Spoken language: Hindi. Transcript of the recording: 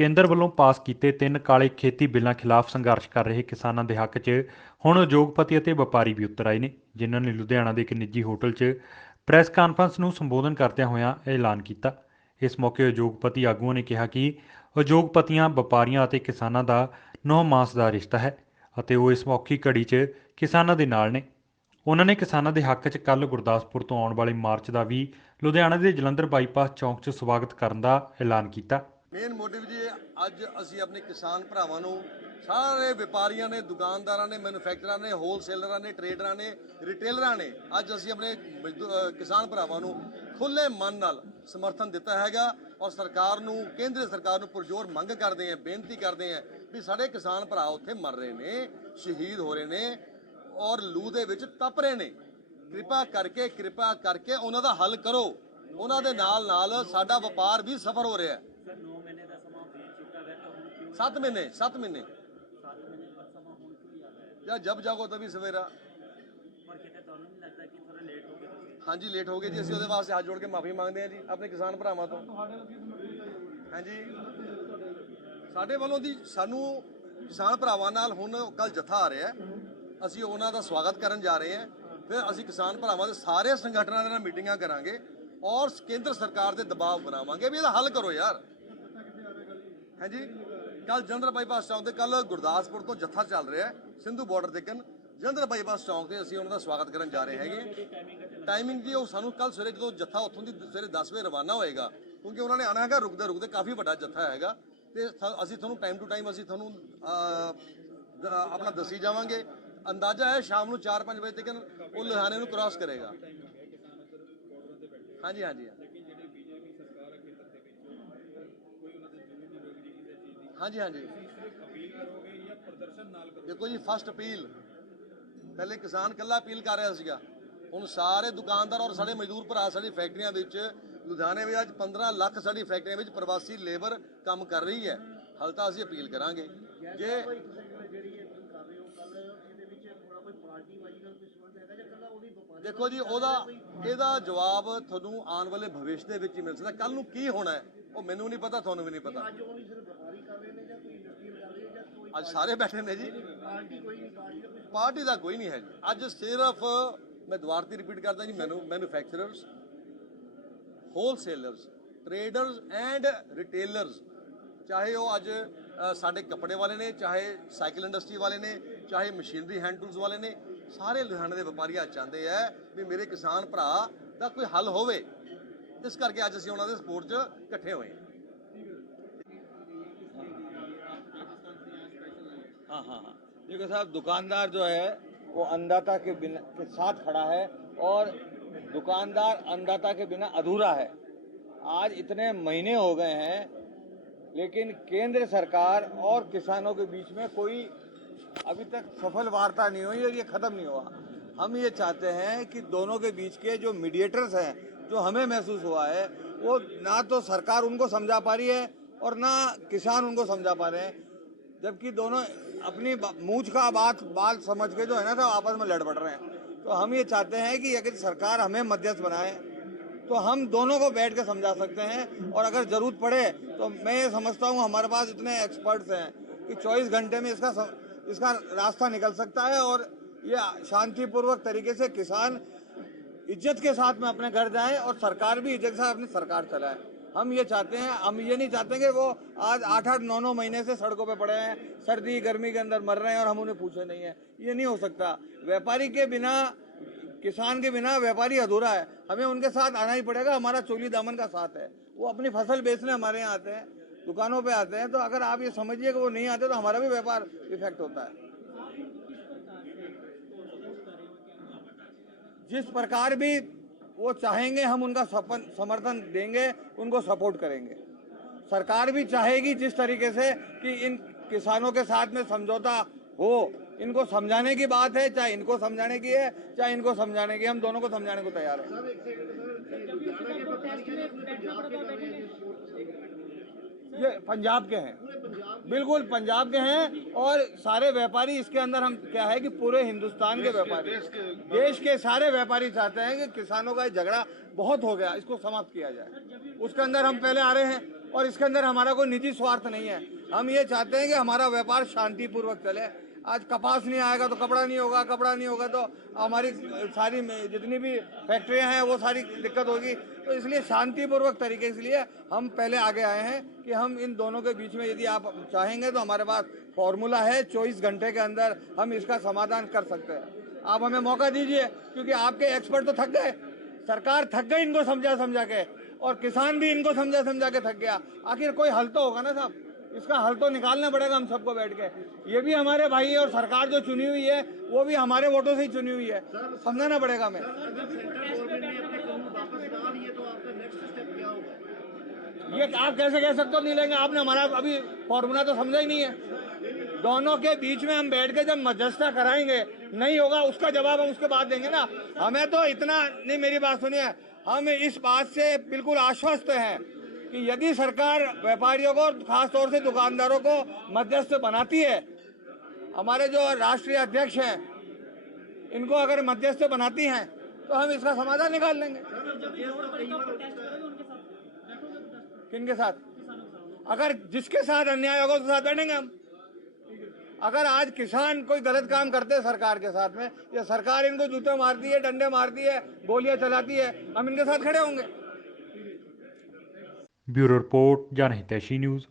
ਕੇਂਦਰ ਵੱਲੋਂ ਪਾਸ ਕੀਤੇ 3 ਕਾਲੇ ਖੇਤੀ ਬਿੱਲਾਂ ਖਿਲਾਫ ਸੰਘਰਸ਼ ਕਰ ਰਹੇ ਕਿਸਾਨਾਂ ਦੇ ਹੱਕ 'ਚ ਹੁਣ ਉਦਯੋਗਪਤੀ ਅਤੇ ਵਪਾਰੀ ਵੀ ਉਤਰ ਆਏ ਨੇ, ਜਿਨ੍ਹਾਂ ਨੇ ਲੁਧਿਆਣਾ ਦੇ ਇੱਕ ਨਿੱਜੀ ਹੋਟਲ 'ਚ ਪ੍ਰੈਸ ਕਾਨਫਰੰਸ ਨੂੰ ਸੰਬੋਧਨ ਕਰਦਿਆਂ ਹੋਇਆਂ ਐਲਾਨ ਕੀਤਾ। ਇਸ ਮੌਕੇ ਉਦਯੋਗਪਤੀ ਆਗੂਆਂ ਨੇ ਕਿਹਾ ਕਿ ਉਦਯੋਗਪਤੀਆਂ, ਵਪਾਰੀਆਂ ਅਤੇ ਕਿਸਾਨਾਂ ਦਾ 9 ਮਾਸ ਦਾ ਰਿਸ਼ਤਾ ਹੈ ਅਤੇ ਉਹ ਇਸ ਔਖੀ ਘੜੀ 'ਚ ਕਿਸਾਨਾਂ ਦੇ ਨਾਲ ਨੇ। ਉਹਨਾਂ ਨੇ ਕਿਸਾਨਾਂ ਦੇ ਹੱਕ 'ਚ ਕੱਲ੍ਹ ਗੁਰਦਾਸਪੁਰ ਤੋਂ ਆਉਣ ਵਾਲੇ ਮਾਰਚ ਦਾ ਵੀ ਲੁਧਿਆਣਾ ਦੇ ਜਲੰਧਰ ਬਾਈਪਾਸ ਚੌਂਕ 'ਚ ਸਵਾਗਤ ਕਰਨ ਦਾ ਐਲਾਨ ਕੀਤਾ। ਮੇਨ ਮੋਟਿਵ ਜੀ ਅੱਜ ਅਸੀਂ ਆਪਣੇ ਕਿਸਾਨ ਭਰਾਵਾਂ ਨੂੰ, ਸਾਰੇ ਵਪਾਰੀਆਂ ਨੇ, ਦੁਕਾਨਦਾਰਾਂ ਨੇ, ਮੈਨੂਫੈਕਚਰਾਂ ਨੇ, ਹੋਲਸੇਲਰਾਂ ਨੇ, ਟਰੇਡਰਾਂ ਨੇ, ਰਿਟੇਲਰਾਂ ਨੇ, ਅੱਜ ਅਸੀਂ ਆਪਣੇ ਕਿਸਾਨ ਭਰਾਵਾਂ ਨੂੰ ਖੁੱਲੇ ਮਨ ਨਾਲ ਸਮਰਥਨ ਦਿੱਤਾ ਹੈਗਾ ਔਰ ਸਰਕਾਰ ਨੂੰ, ਕੇਂਦਰ ਸਰਕਾਰ ਨੂੰ ਪੁਰਜ਼ੋਰ ਮੰਗ ਕਰਦੇ ਹਾਂ, ਬੇਨਤੀ ਕਰਦੇ ਹਾਂ ਵੀ ਸਾਡੇ ਕਿਸਾਨ ਭਰਾ ਉੱਥੇ ਮਰ ਰਹੇ ਨੇ, ਸ਼ਹੀਦ ਹੋ ਰਹੇ ਨੇ ਔਰ ਲੂ ਦੇ ਵਿੱਚ ਤਪ ਰਹੇ ਨੇ। ਕਿਰਪਾ ਕਰਕੇ ਉਹਨਾਂ ਦਾ ਹੱਲ ਕਰੋ। ਉਹਨਾਂ ਦੇ ਨਾਲ ਨਾਲ ਸਾਡਾ ਵਪਾਰ ਵੀ ਸਫਰ ਹੋ ਰਿਹਾ ਹੈ। 7 महीने या जब जागो तभी सवेरा। हाँ जी, लेट हो गए जी। ਅਸੀਂ ਉਹਦੇ ਵਾਸਤੇ ਹੱਥ ਜੋੜ ਕੇ ਮਾਫੀ ਮੰਗਦੇ ਹਾਂ ਜੀ ਆਪਣੇ ਕਿਸਾਨ ਭਰਾਵਾਂ ਤੋਂ। ਹਾਂ ਜੀ, ਸਾਡੇ ਵੱਲੋਂ ਦੀ ਸਾਨੂੰ ਕਿਸਾਨ ਭਰਾਵਾਂ ਨਾਲ ਹੁਣ ਕੱਲ ਜਥਾ ਆ ਰਿਹਾ ਹੈ, ਅਸੀਂ ਉਹਨਾਂ ਦਾ ਸਵਾਗਤ ਕਰਨ ਜਾ ਰਹੇ ਹਾਂ। ਫਿਰ ਅਸੀਂ ਕਿਸਾਨ ਭਰਾਵਾਂ ਦੇ ਸਾਰੇ ਸੰਗਠਨਾਂ ਦੇ ਨਾਲ ਮੀਟਿੰਗਾਂ ਕਰਾਂਗੇ ਔਰ ਕੇਂਦਰ ਸਰਕਾਰ ਦੇ ਦਬਾਅ ਬਣਾਵਾਂਗੇ ਵੀ ਇਹਦਾ ਹੱਲ ਕਰੋ ਯਾਰ। ਹਾਂ ਜੀ, ਕੱਲ ਜਲੰਧਰ ਬਾਈਪਾਸ ਚੌਂਕ ਤੇ ਕੱਲ ਗੁਰਦਾਸਪੁਰ ਤੋਂ ਜੱਥਾ ਚੱਲ ਰਿਹਾ ਹੈ ਸਿੰਧੂ ਬਾਰਡਰ ਤੱਕ। ਜਲੰਧਰ ਬਾਈਪਾਸ ਚੌਂਕ ਤੇ ਅਸੀਂ ਉਹਨਾਂ ਦਾ ਸਵਾਗਤ ਕਰਨ ਜਾ ਰਹੇ ਹੈਗੇ। ਟਾਈਮਿੰਗ ਜੀ ਉਹ ਸਾਨੂੰ ਕੱਲ ਸਵੇਰੇ ਜਦੋਂ ਜੱਥਾ ਉੱਥੋਂ ਦੀ ਸਵੇਰੇ 10 ਵਜੇ ਰਵਾਨਾ ਹੋਏਗਾ, ਕਿਉਂਕਿ ਉਹਨਾਂ ਨੇ ਆਉਣਾ ਹੈਗਾ ਰੁਕਦੇ ਕਾਫੀ ਵੱਡਾ ਜੱਥਾ ਹੈਗਾ, ਤੇ ਅਸੀਂ ਤੁਹਾਨੂੰ ਟਾਈਮ ਟੂ ਟਾਈਮ ਅਸੀਂ ਤੁਹਾਨੂੰ ਆਪਣਾ ਦੱਸੀ ਜਾਵਾਂਗੇ। ਅੰਦਾਜ਼ਾ ਹੈ ਸ਼ਾਮ ਨੂੰ 4-5 ਵਜੇ ਤੱਕ ਉਹ ਲੁਧਿਆਣੇ ਨੂੰ ਕ੍ਰਾਸ ਕਰੇਗਾ। ਹਾਂਜੀ ਹਾਂਜੀ ਹਾਂਜੀ ਹਾਂਜੀ देखो जी, फस्ट अपील पहले किसान कल्ला अपील कर रहा ਸੀਗਾ, ਹੁਣ ਸਾਰੇ ਦੁਕਾਨਦਾਰ ਔਰ ਸਾਡੇ ਮਜ਼ਦੂਰ ਭਰਾ ਸਾਡੀ ਫੈਕਟਰੀਆਂ ਵਿੱਚ ਲੁਧਿਆਣੇ ਵਿੱਚ ਅੱਜ 15 ਲੱਖ ਸਾਡੀ ਫੈਕਟਰੀਆਂ ਵਿੱਚ ਪ੍ਰਵਾਸੀ ਲੇਬਰ ਕੰਮ ਕਰ ਰਹੀ ਹੈ। ਹਾਲ ਤਾਂ ਅਸੀਂ ਅਪੀਲ ਕਰਾਂਗੇ ਜੇ ਦੇਖੋ ਜੀ ਇਹਦਾ ਜਵਾਬ ਤੁਹਾਨੂੰ ਆਉਣ ਵਾਲੇ ਭਵਿੱਖ ਦੇ ਵਿੱਚ ਹੀ ਮਿਲ ਸਕਦਾ। ਕੱਲ ਨੂੰ ਕੀ ਹੋਣਾ ਹੈ ਉਹ ਮੈਨੂੰ ਨਹੀਂ ਪਤਾ, ਤੁਹਾਨੂੰ ਵੀ ਨਹੀਂ ਪਤਾ। ਅੱਜ ਸਾਰੇ ਬੈਠੇ ਨੇ ਜੀ, ਪਾਰਟੀ ਦਾ ਕੋਈ ਨਹੀਂ ਹੈ ਜੀ। ਅੱਜ ਸਿਰਫ ਮੈਂ ਦੁਬਾਰਾ ਤੇ ਰਿਪੀਟ ਕਰਦਾ ਜੀ, ਮੈਨੂਫੈਕਚਰਰਸ, ਹੋਲਸੇਲਰਸ, ਟਰੇਡਰਸ ਐਂਡ ਰਿਟੇਲਰਸ, ਚਾਹੇ ਉਹ ਅੱਜ ਸਾਡੇ ਕੱਪੜੇ ਵਾਲੇ ਨੇ, ਚਾਹੇ ਸਾਈਕਲ ਇੰਡਸਟਰੀ ਵਾਲੇ ਨੇ, ਚਾਹੇ ਮਸ਼ੀਨਰੀ ਹੈਂਡ ਟੂਲਸ ਵਾਲੇ ਨੇ, ਸਾਰੇ ਲੁਧਿਆਣੇ ਦੇ ਵਪਾਰੀ ਅੱਜ ਚਾਹੁੰਦੇ ਹੈ ਵੀ ਮੇਰੇ ਕਿਸਾਨ ਭਰਾ ਦਾ ਕੋਈ ਹੱਲ ਹੋਵੇ। ਇਸ ਕਰਕੇ ਅੱਜ ਅਸੀਂ ਉਹਨਾਂ ਦੇ ਸਪੋਰਟ 'ਚ ਇਕੱਠੇ ਹੋਏ ਹਾਂ। हाँ, देखो साहब, दुकानदार जो है वो अन्नदाता के बिना के साथ खड़ा है और दुकानदार अन्नदाता के बिना अधूरा है। आज इतने महीने हो गए हैं लेकिन केंद्र सरकार और किसानों के बीच में कोई अभी तक सफल वार्ता नहीं हुई और ये ख़त्म नहीं हुआ। हम ये चाहते हैं कि दोनों के बीच के जो मीडिएटर्स हैं, जो हमें महसूस हुआ है, वो ना तो सरकार उनको समझा पा रही है और ना किसान उनको समझा पा रहे हैं, जबकि दोनों अपनी मूंछ का बाल समझ के जो है ना, तो आपस में लड़ पड़ रहे हैं। तो हम ये चाहते हैं कि अगर सरकार हमें मध्यस्थ बनाए तो हम दोनों को बैठ के समझा सकते हैं, और अगर ज़रूरत पड़े तो मैं ये समझता हूँ हमारे पास इतने एक्सपर्ट्स हैं कि 24 घंटे में इसका रास्ता निकल सकता है और ये शांतिपूर्वक तरीके से किसान इज्जत के साथ में अपने घर जाएं और सरकार भी इज्जत के साथ अपनी सरकार चलाए। हम ये चाहते हैं, हम ये नहीं चाहते कि वो आज 8-8, 9-9 महीने से सड़कों पे पड़े हैं, सर्दी गर्मी के अंदर मर रहे हैं और हम उन्हें पूछे नहीं है। ये नहीं हो सकता। व्यापारी के बिना, किसान के बिना व्यापारी अधूरा है। हमें उनके साथ आना ही पड़ेगा। हमारा चोली दामन का साथ है। वो अपनी फसल बेचने हमारे यहाँ आते हैं, दुकानों पे आते हैं। तो अगर आप ये समझिए कि वो नहीं आते तो हमारा भी व्यापार इफेक्ट होता है। जिस प्रकार भी वो चाहेंगे हम उनका समर्थन देंगे, उनको सपोर्ट करेंगे। सरकार भी चाहेगी जिस तरीके से कि इन किसानों के साथ में समझौता हो। इनको समझाने की बात है, चाहे इनको समझाने की है, चाहे इनको समझाने की, हम दोनों को समझाने को तैयार हैं। ये पंजाब के हैं, बिल्कुल पंजाब के हैं, और सारे व्यापारी इसके अंदर, हम क्या है कि पूरे हिंदुस्तान के व्यापारी, देश के सारे व्यापारी चाहते हैं कि किसानों का झगड़ा बहुत हो गया, इसको समाप्त किया जाए। उसके अंदर हम पहले आ रहे हैं। और इसके अंदर हमारा कोई निजी स्वार्थ नहीं है। हम ये चाहते हैं कि हमारा व्यापार शांतिपूर्वक चले। आज कपास नहीं आएगा तो कपड़ा नहीं होगा, कपड़ा नहीं होगा तो हमारी सारी जितनी भी फैक्ट्रियां हैं वो सारी दिक्कत होगी। तो इसलिए शांतिपूर्वक तरीके से लिए हम पहले आगे आए हैं कि हम इन दोनों के बीच में यदि आप चाहेंगे तो हमारे पास फॉर्मूला है, 24 घंटे के अंदर हम इसका समाधान कर सकते हैं। आप हमें मौका दीजिए, क्योंकि आपके एक्सपर्ट तो थक गए, सरकार थक गई इनको समझा समझा के, और किसान भी इनको समझा समझा के थक गया। आखिर कोई हल तो होगा ना साहब, इसका हल तो निकालना पड़ेगा हम सबको बैठ के। ये भी हमारे भाई है और सरकार जो चुनी हुई है वो भी हमारे वोटों से ही चुनी हुई है, समझाना पड़ेगा हमें। ये आप कैसे कह सकते हो नहीं लेंगे? आपने हमारा अभी फॉर्मूला तो समझा ही नहीं है। दोनों के बीच में हम बैठ के जब मध्यस्थता कराएंगे, नहीं होगा उसका जवाब हम उसके बाद देंगे ना। हमें तो इतना नहीं, मेरी बात सुनिए, हम इस बात से बिल्कुल आश्वस्त हैं कि यदि सरकार व्यापारियों को, खास तौर से दुकानदारों को मध्यस्थ बनाती है, हमारे जो राष्ट्रीय अध्यक्ष हैं इनको अगर मध्यस्थ बनाती हैं तो हम इसका समाधान निकाल लेंगे। किनके साथ? अगर जिसके साथ अन्याय होगा उसके साथ बैठेंगे हम। अगर आज किसान कोई गलत काम करते हैं सरकार के साथ में, या सरकार इनको जूते मारती है, डंडे मारती है, गोलियां चलाती है, हम इनके साथ खड़े होंगे। Bureau report, Janhitaishi news.